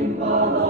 impa